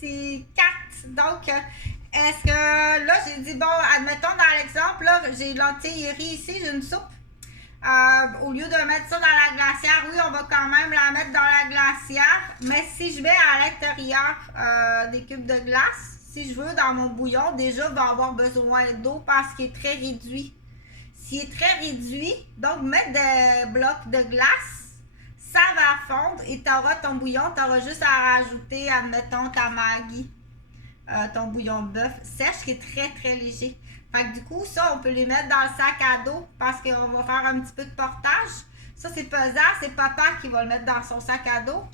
c'est 4. Donc, est-ce que là, j'ai dit, bon, admettons dans l'exemple, là, j'ai lentilles riz ici, j'ai une soupe. Au lieu de mettre ça dans la glacière, oui, on va quand même la mettre dans la glacière. Mais si je mets à l'intérieur des cubes de glace, si je veux, dans mon bouillon, déjà, je vais avoir besoin d'eau parce qu'il est très réduit. S'il est très réduit, donc mettre des blocs de glace, ça va fondre et tu auras ton bouillon. Tu auras juste à rajouter, admettons, ta Maggi, ton bouillon de bœuf sèche qui est très très léger. Fait que du coup, ça, on peut les mettre dans le sac à dos parce qu'on va faire un petit peu de portage. Ça, c'est pesant, c'est papa qui va le mettre dans son sac à dos.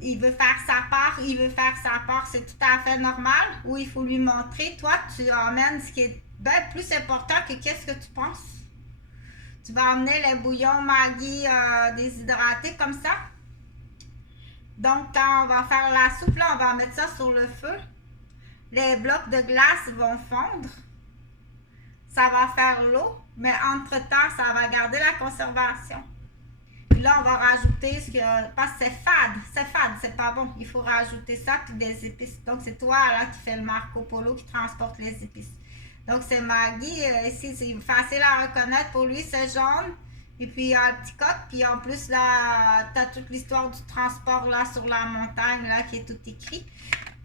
Il veut faire sa part, c'est tout à fait normal. Ou il faut lui montrer, toi, tu emmènes ce qui est bien plus important que qu'est-ce que tu penses. Tu vas emmener les bouillons Maggi déshydratés comme ça. Donc, quand on va faire la soupe, là, on va mettre ça sur le feu. Les blocs de glace vont fondre. Ça va faire l'eau, mais entre-temps, ça va garder la conservation. Puis là, on va rajouter ce que... Parce que c'est fade, c'est pas bon. Il faut rajouter ça, puis des épices. Donc, c'est toi, là, qui fais le Marco Polo, qui transporte les épices. Donc, c'est Maggi. Ici, c'est facile à reconnaître. Pour lui, c'est jaune. Et puis, il y a un petit coq. Puis, en plus, là, tu as toute l'histoire du transport, là, sur la montagne, là, qui est tout écrit.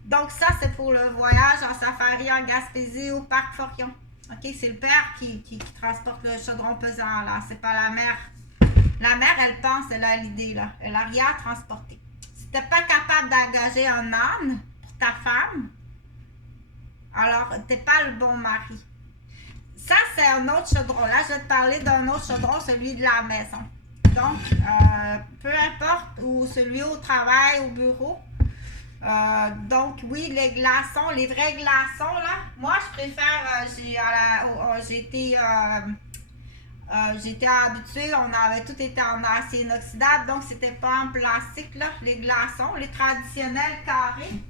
Donc, ça, c'est pour le voyage en safari en Gaspésie au parc Forion. OK? C'est le père qui transporte le chaudron pesant, là. C'est pas la mère. La mère, elle pense, elle a l'idée, là. Elle n'a rien à transporter. Si tu n'es pas capable d'engager un âne pour ta femme, alors tu n'es pas le bon mari. Ça, c'est un autre chaudron. Là, je vais te parler d'un autre chaudron, celui de la maison. Donc, peu importe, ou celui au travail, au bureau. Donc, oui, les glaçons, les vrais glaçons, là. Moi, je préfère, j'étais habituée, on avait tout été en acier inoxydable, donc c'était pas en plastique, là, les glaçons, les traditionnels carrés.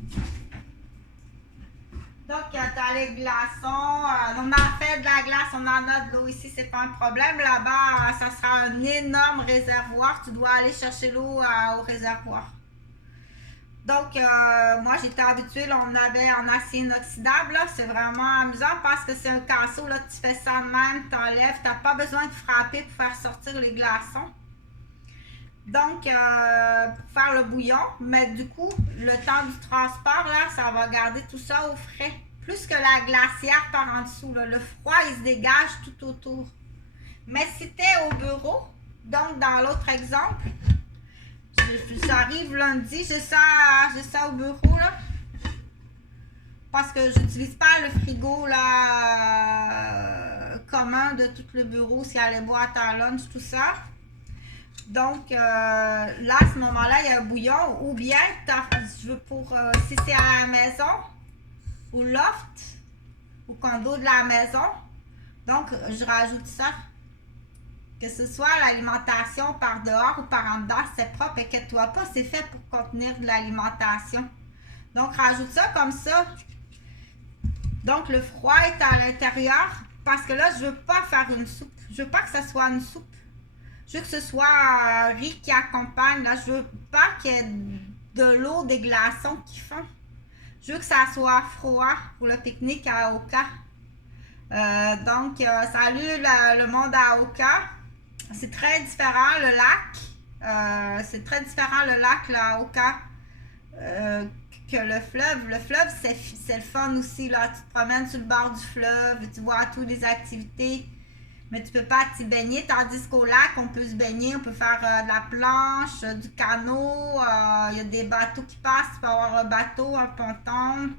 Donc, tu as les glaçons, on a fait de la glace, on en a de l'eau ici, c'est pas un problème. Là-bas, ça sera un énorme réservoir, tu dois aller chercher l'eau au réservoir. Donc, moi, j'étais habituée, là, on avait en acier inoxydable, là, c'est vraiment amusant parce que c'est un casseau, là, tu fais ça de même, tu enlèves, tu n'as pas besoin de frapper pour faire sortir les glaçons. Donc, pour faire le bouillon, mais du coup, le temps du transport, là, ça va garder tout ça au frais. Plus que la glacière par en dessous, là, le froid, il se dégage tout autour. Mais si tu es au bureau, donc dans l'autre exemple, j'arrive lundi, j'ai ça au bureau, là. Parce que j'utilise pas le frigo, là, commun de tout le bureau, s'il y a les boîtes à lunch, tout ça. Donc, là, à ce moment-là, il y a un bouillon. Ou bien, je veux si c'est à la maison, au loft, au condo de la maison. Donc, je rajoute ça. Que ce soit l'alimentation par dehors ou par en dedans, c'est propre, inquiète-toi pas, c'est fait pour contenir de l'alimentation. Donc, rajoute ça comme ça. Donc, le froid est à l'intérieur parce que là, je veux pas faire une soupe. Je veux pas que ça soit une soupe. Je veux que ce soit riz qui accompagne. Là, je veux pas qu'il y ait de l'eau, des glaçons qui font. Je veux que ça soit froid pour le pique-nique à Aoka. Donc, salut le monde à Aoka. C'est très différent le lac. C'est très différent le lac là, Aoka que le fleuve. Le fleuve, c'est le fun aussi. Là. Tu te promènes sur le bord du fleuve, tu vois toutes les activités. Mais tu peux pas t'y baigner, tandis qu'au lac, on peut se baigner, on peut faire de la planche, du canot, il y a des bateaux qui passent, tu peux avoir un bateau, un ponton,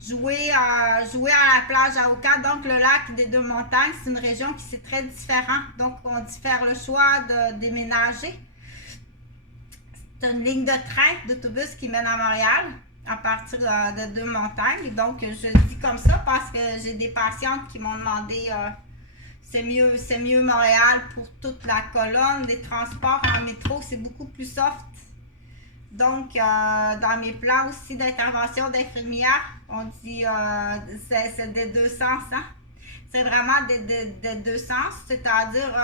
jouer à la plage à Aoka. Donc, le lac des Deux Montagnes, c'est une région qui c'est très différent. Donc, on dit faire le choix de déménager. C'est une ligne de train, d'autobus qui mène à Montréal à partir de Deux Montagnes. Donc, je le dis comme ça parce que j'ai des patientes qui m'ont demandé... c'est mieux Montréal pour toute la colonne. Les transports en métro, c'est beaucoup plus soft. Donc, dans mes plans aussi d'intervention d'infirmière, on dit c'est des deux sens. Hein? C'est vraiment des deux sens. C'est-à-dire,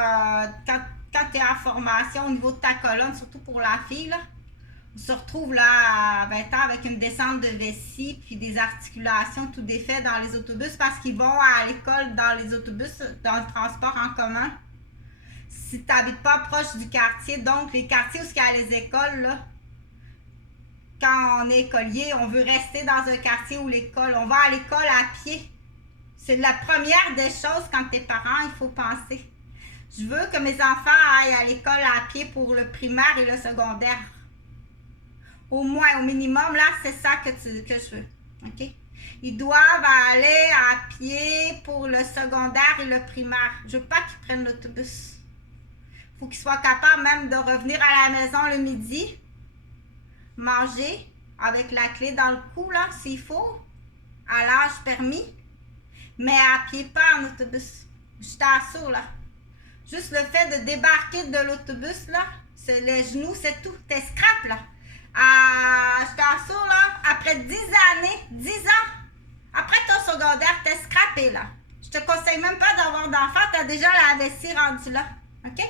quand tu es en formation au niveau de ta colonne, surtout pour la fille, là, On se retrouve là à 20 ans avec une descente de vessie puis des articulations tout défaites dans les autobus parce qu'ils vont à l'école dans les autobus, dans le transport en commun. Si tu n'habites pas proche du quartier, donc les quartiers où il y a les écoles, là, quand on est écolier, on veut rester dans un quartier où l'école, on va à l'école à pied. C'est la première des choses quand t'es parent, il faut penser. Je veux que mes enfants aillent à l'école à pied pour le primaire et le secondaire. Au moins, au minimum, là, c'est ça que je veux. OK? Ils doivent aller à pied pour le secondaire et le primaire. Je veux pas qu'ils prennent l'autobus. Il faut qu'ils soient capables même de revenir à la maison le midi, manger avec la clé dans le cou, là, s'il faut, à l'âge permis, mais à pied, pas en autobus. Je t'assure, là. Juste le fait de débarquer de l'autobus, là, c'est les genoux, c'est tout. T'es scrap, là. Je t'assure, là, après 10 années, 10 ans, après ton secondaire, t'es scrappé, là. Je te conseille même pas d'avoir d'enfant, t'as déjà la vessie rendue là. OK?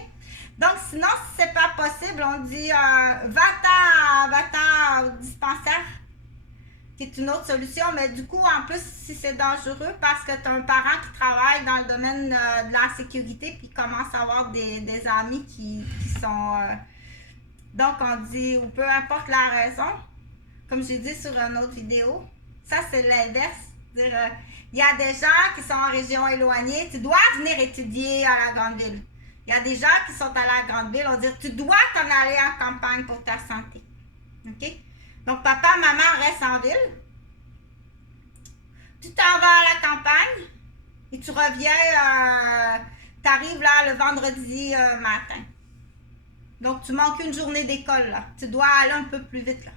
Donc, sinon, si c'est pas possible, on dit va-t'en au dispensaire, qui est une autre solution. Mais du coup, en plus, si c'est dangereux parce que tu as un parent qui travaille dans le domaine de la sécurité puis commence à avoir des amis qui sont... donc, on dit, ou peu importe la raison, comme j'ai dit sur une autre vidéo, ça, c'est l'inverse. Il y a des gens qui sont en région éloignée, tu dois venir étudier à la grande ville. Il y a des gens qui sont à la grande ville, on dit tu dois t'en aller en campagne pour ta santé. OK? Donc, papa, maman restent en ville. Tu t'en vas à la campagne et tu reviens, tu arrives là le vendredi matin. Donc, tu manques une journée d'école là. Tu dois aller un peu plus vite là.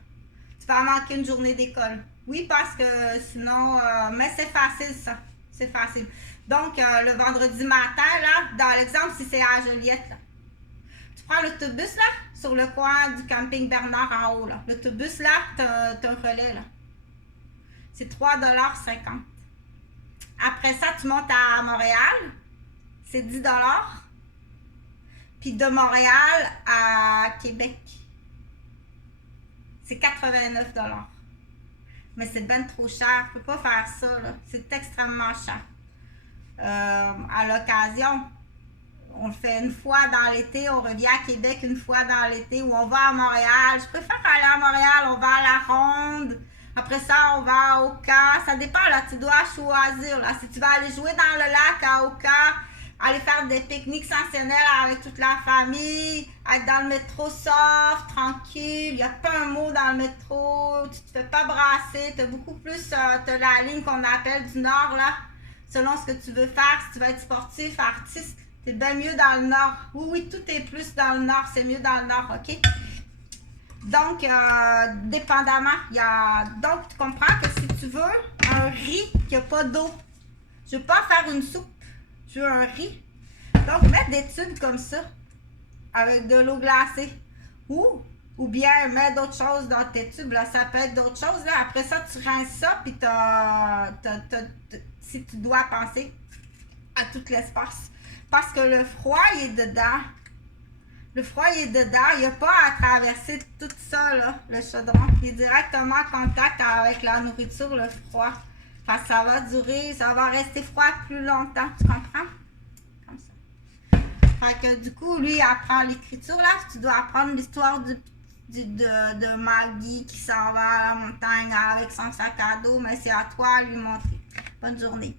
Tu vas manquer une journée d'école. Oui, parce que sinon, mais c'est facile ça. C'est facile. Donc, le vendredi matin, là, dans l'exemple, si c'est à Joliette, là, tu prends l'autobus, là, sur le coin du camping Bernard en haut, là. L'autobus, là, t'as un relais, là. C'est 3,50 $. Après ça, tu montes à Montréal, c'est 10 $. Puis de Montréal à Québec, c'est 89 $. Mais c'est ben trop cher. Je peux pas faire ça, là. C'est extrêmement cher. À l'occasion, on le fait une fois dans l'été, on revient à Québec une fois dans l'été, ou on va à Montréal. Je préfère aller à Montréal, on va à la Ronde. Après ça, on va au Oka. Ça dépend, là, tu dois choisir. Là. Si tu vas aller jouer dans le lac à Oka, aller faire des pique-niques sensationnels avec toute la famille, être dans le métro soft, tranquille, il n'y a pas un mot dans le métro, tu te fais pas brasser, tu as beaucoup plus, tu as la ligne qu'on appelle du nord, là, selon ce que tu veux faire, si tu veux être sportif, artiste, c'est bien mieux dans le nord. Oui, oui, tout est plus dans le nord, c'est mieux dans le nord, OK? Donc, dépendamment, donc tu comprends que si tu veux un riz qui n'a pas d'eau, je ne veux pas faire une soupe, je veux un riz. Donc, mettre des tubes comme ça, avec de l'eau glacée. Ou bien mettre d'autres choses dans tes tubes. Là. Ça peut être d'autres choses. Là. Après ça, tu rinces ça, puis si tu dois penser à tout l'espace. Parce que le froid, il est dedans. Le froid, il est dedans. Il n'y a pas à traverser tout ça, là, le chaudron. Il est directement en contact avec la nourriture, le froid. Parce que ça va durer, ça va rester froid plus longtemps. Tu comprends? Comme ça. Fait que du coup, lui, il apprend l'écriture, là. Tu dois apprendre l'histoire de Maggie qui s'en va à la montagne avec son sac à dos. Mais c'est à toi de lui montrer. Bonne journée.